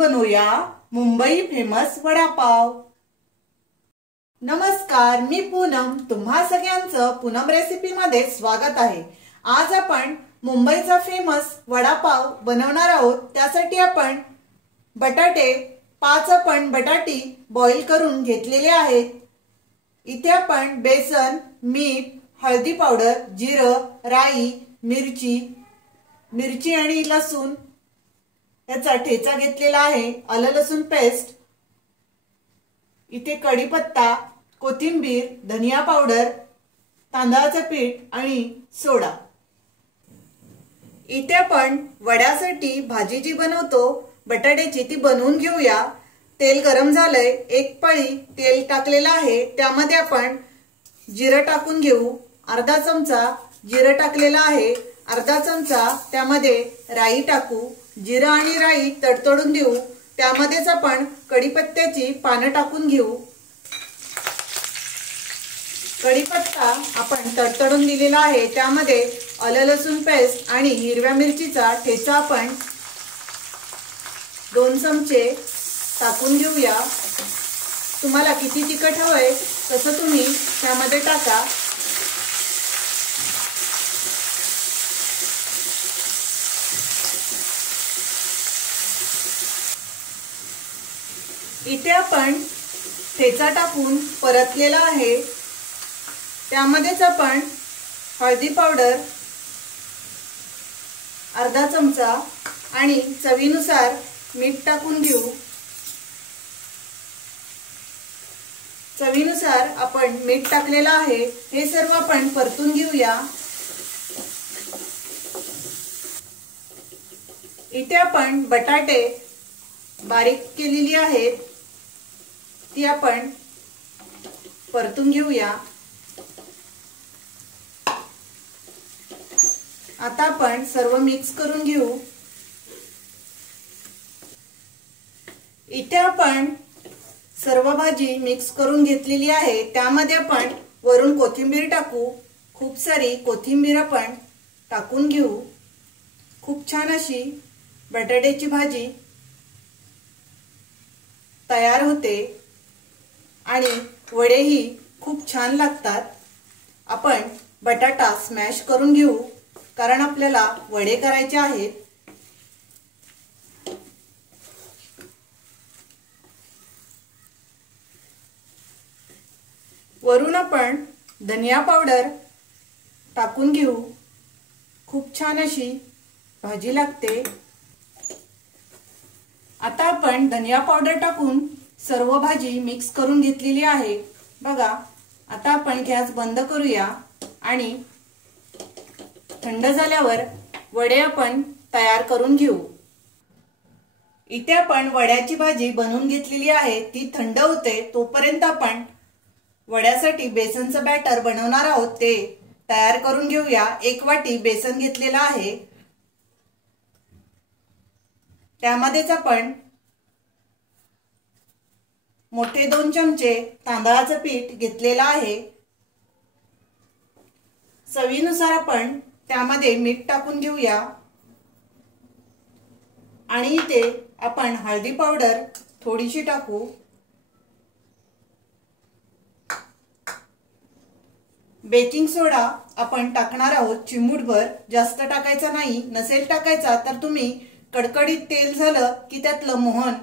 बनवूया मुंबई फेमस वडापाव। नमस्कार, मी पूनम, तुम्हा सगळ्यांचं पूनम रेसिपी मध्ये स्वागत आहे। आज आपण मुंबईचा फेमस वडापाव बनवणार आहोत। त्यासाठी आपण बटाटे 5 बटाटी बॉईल करून घेतलेले आहेत। इथे आपण बेसन, मीठ, हळदी पावडर, जिरं, राई, मिरची आणि लसूण याचा ठेचा घेतलेला आहे। आलं लसूण पेस्ट, इथे कढीपत्ता, कोथिंबीर, धनिया पावडर, तांदळाचं पीठ आणि सोडा। इथे आपण वड्यासाठी भाजी जी बनवतो बटाट्याची ती बनवून घेऊया। तेल गरम झालंय, एक पळी तेल टाकलेलं आहे। त्यामध्ये आपण जिरं टाकून घेऊ। अर्धा चमचा जिरं टाकलेलं आहे। अर्धा चमचा त्यामध्ये राई टाकू। जिरं आणि राई तडतडून देऊ। त्यामध्येच आपण कढीपत्त्याची पानं टाकून घेऊ। कढीपत्ता आपण तडतडून दिलेला आहे। त्यामध्ये आलं लसूण पेस्ट आणि हिरव्या मिरचीचा ठेचा आपण 2 चमचे टाकून घेऊया। तुम्हाला किती तिखट हवंय तसं तुम्ही त्यामध्ये टाका। इथे आपण ठेचा टाकून परतलेला आहे। त्यामध्येच आपण हळदी पावडर अर्धा चमचा आणि चवीनुसार मीठ टाकून घेऊ। चवीनुसार आपण मीठ टाकलेलं आहे। हे सर्व आपण परतून घेऊया। इथे आपण बटाटे बारीक केलेली आहेत, ती आपण परतून घेऊया। आता आपण सर्व मिक्स करून घेऊ। इथे आपण सर्व भाजी मिक्स करून घेतलेली आहे। त्यामध्ये आपण वरून कोथिंबीर टाकू। खूप सारी कोथिंबीर आपण टाकून घेऊ। खूप छान अशी बटाट्याची भाजी तयार होते आणि वडेही खूप छान लागतात। आपण बटाटा स्मॅश करून घेऊ, कारण आपल्याला वडे करायचे आहेत। वरून आपण धनिया पावडर टाकून घेऊ। खूप छान अशी भाजी लागते। आता आपण धनिया पावडर टाकून सर्व भाजी मिक्स करून घेतलेली आहे। बघा, आता आपण गॅस बंद करूया आणि थंड झाल्यावर वडे आपण तयार करून घेऊ। इथे आपण वड्याची भाजी बनवून घेतलेली आहे, ती थंड होते तोपर्यंत आपण वड्यासाठी बेसनचं बॅटर बनवणार आहोत ते तयार करून घेऊया। 1 वाटी बेसन घेतलेला आहे। त्यामध्येच आपण मोठे 2 चमचे तांदळाचं पीठ घेतलेलं आहे। चवीनुसार आपण त्यामध्ये मीठ टाकून घेऊया आणि इथे आपण हळदी पावडर थोडीशी टाकू। बेकिंग सोडा आपण टाकणार आहोत चिमूटभर, जास्त टाकायचा नाही। नसेल टाकायचा तर तुम्ही कडकडीत तेल झालं की त्यातलं मोहन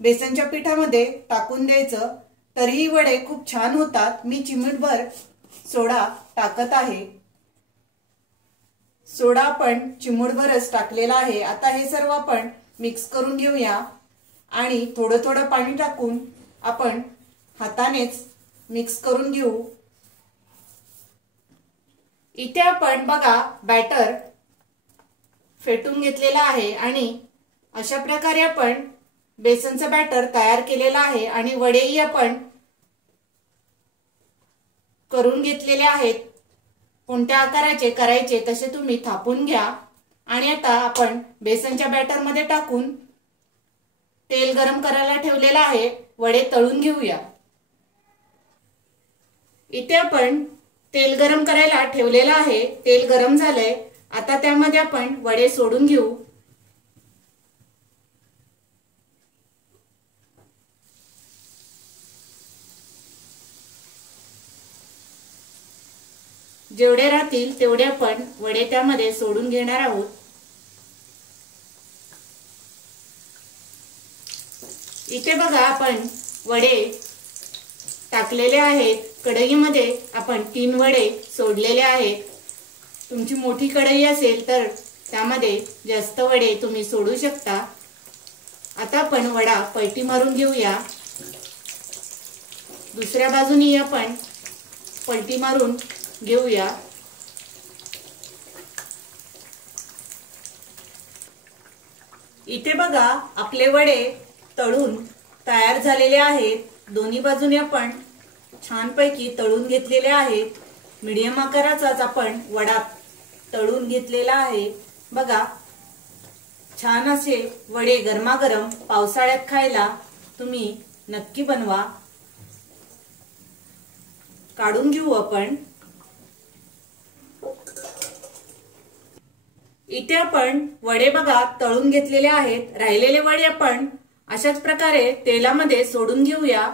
बेसनच्या पिठामध्ये टाकून द्यायचं, तरीही वडे खूप छान होतात। मी चिमूटभर सोडा टाकत आहे। सोडा आपण चिमूटभरच टाकलेला आहे। आता हे सर्व आपण मिक्स करून घेऊया आणि थोडं थोडं पाणी टाकून आपण हातानेच मिक्स करून घेऊ। इथे आपण बघा बॅटर फेटून घेतलेला आहे आणि अशा प्रकारे आपण बेसनचं बॅटर तयार केलेलं आहे आणि वडेही आपण करून घेतलेले आहेत। कोणत्या आकाराचे करायचे तसे तुम्ही थापून घ्या आणि आता आपण बेसनच्या बॅटर मध्ये टाकून तेल गरम करायला ठेवलेलं आहे, वडे तळून घेऊया। इथे आपण तेल गरम करायला ठेवलेलं आहे। तेल गरम झालंय, आता त्यामध्ये आपण वडे सोडून घेऊ। जेवढे राहतील तेवढे आपण वडे त्यामध्ये सोडून घेणार आहोत। इथे बघा आपण वडे टाकलेले आहेत। कढईमध्ये आपण 3 वडे सोडलेले आहेत। तुमची मोठी कढई असेल तर त्यामध्ये जास्त वडे तुम्ही सोडू शकता। आता आपण वडा पलटी मारून घेऊया। दुसऱ्या बाजूनी आपण पलटी मारून घेऊया। इथे बघा आपले वडे तळून तयार झालेले आहेत। दोन्ही बाजूने आपण छानपैकी तळून घेतलेले आहेत। मीडियम आकाराचाच आपण वडा तळून घेतलेला आहे। बघा छान असे वडे गरमागरम पावसाळ्यात खायला तुम्ही नक्की बनवा। काढून घेऊ आपण। इथे आपण वडे बघा तळून घेतलेले आहेत। राहिलेले वडे आपण अशाच प्रकारे तेलामध्ये सोडून घेऊया।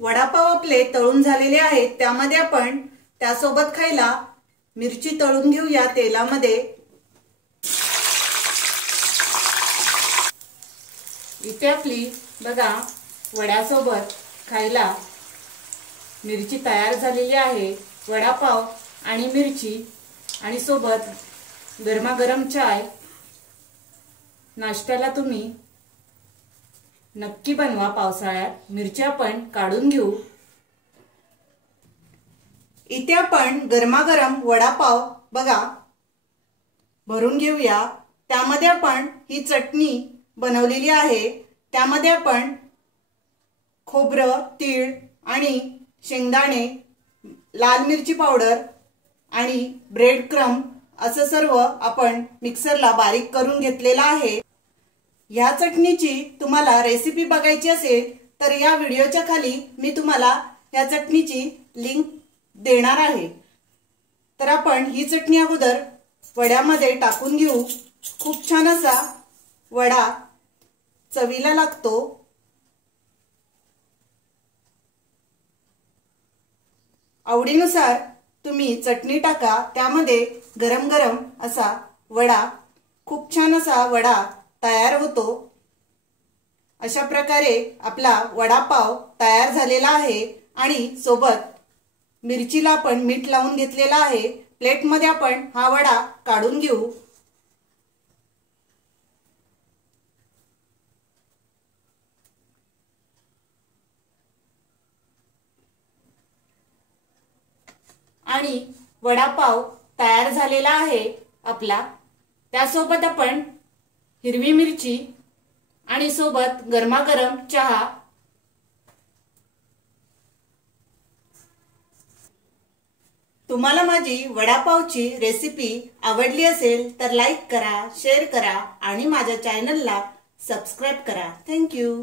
वडापाव आपले तळून झालेले आहेत। त्यामध्ये आपण त्यासोबत खायला मिरची तळून घेऊया तेलामध्ये। इथे आपली बघा वड्यासोबत खायला मिरची तयार झालेली आहे। वडापाव आणि मिरची आणि सोबत गरमागरम चाय नाश्त्याला तुम्ही नक्की बनवा पावसाळ्यात। मिरची आपण काढून घेऊ। इथे आपण गरमागरम वडापाव बघा भरून घेऊया। त्यामध्ये आपण ही चटणी बनवलेली आहे। त्यामध्ये आपण खोबरं, तीळ आणि शेंगदाणे, लाल मिरची पावडर आणि ब्रेड क्रम्ब असं सर्व आपण मिक्सरला बारीक करून घेतलेला आहे। या चटणीची तुम्हाला रेसिपी बघायची असेल तर या व्हिडिओच्या खाली मी तुम्हाला या चटणीची लिंक देणार आहे। तर आपण ही चटणी अगोदर वड्यामध्ये टाकून घेऊ। खूप छान असा वडा चवीला लागतो। आवडीनुसार तुम्ही चटणी टाका। त्यामध्ये गरम गरम असा वडा खूप छान असा वडा तयार होतो। अशा प्रकारे आपला वडापाव तयार झालेला आहे आणि सोबत मिरचीला आपण मीठ लावून घेतलेला आहे। प्लेटमध्ये आपण हा वडा काढून घेऊ। आणि वडापाव तयार झालेला आहे आपला। त्यासोबत आपण हिरवी मिरची आणि सोबत गरमागरम चहा। तुम्हाला माझी वडापावची रेसिपी आवडली असेल तर लाईक करा, शेअर करा आणि माझ्या चॅनलला सबस्क्राइब करा। Thank you.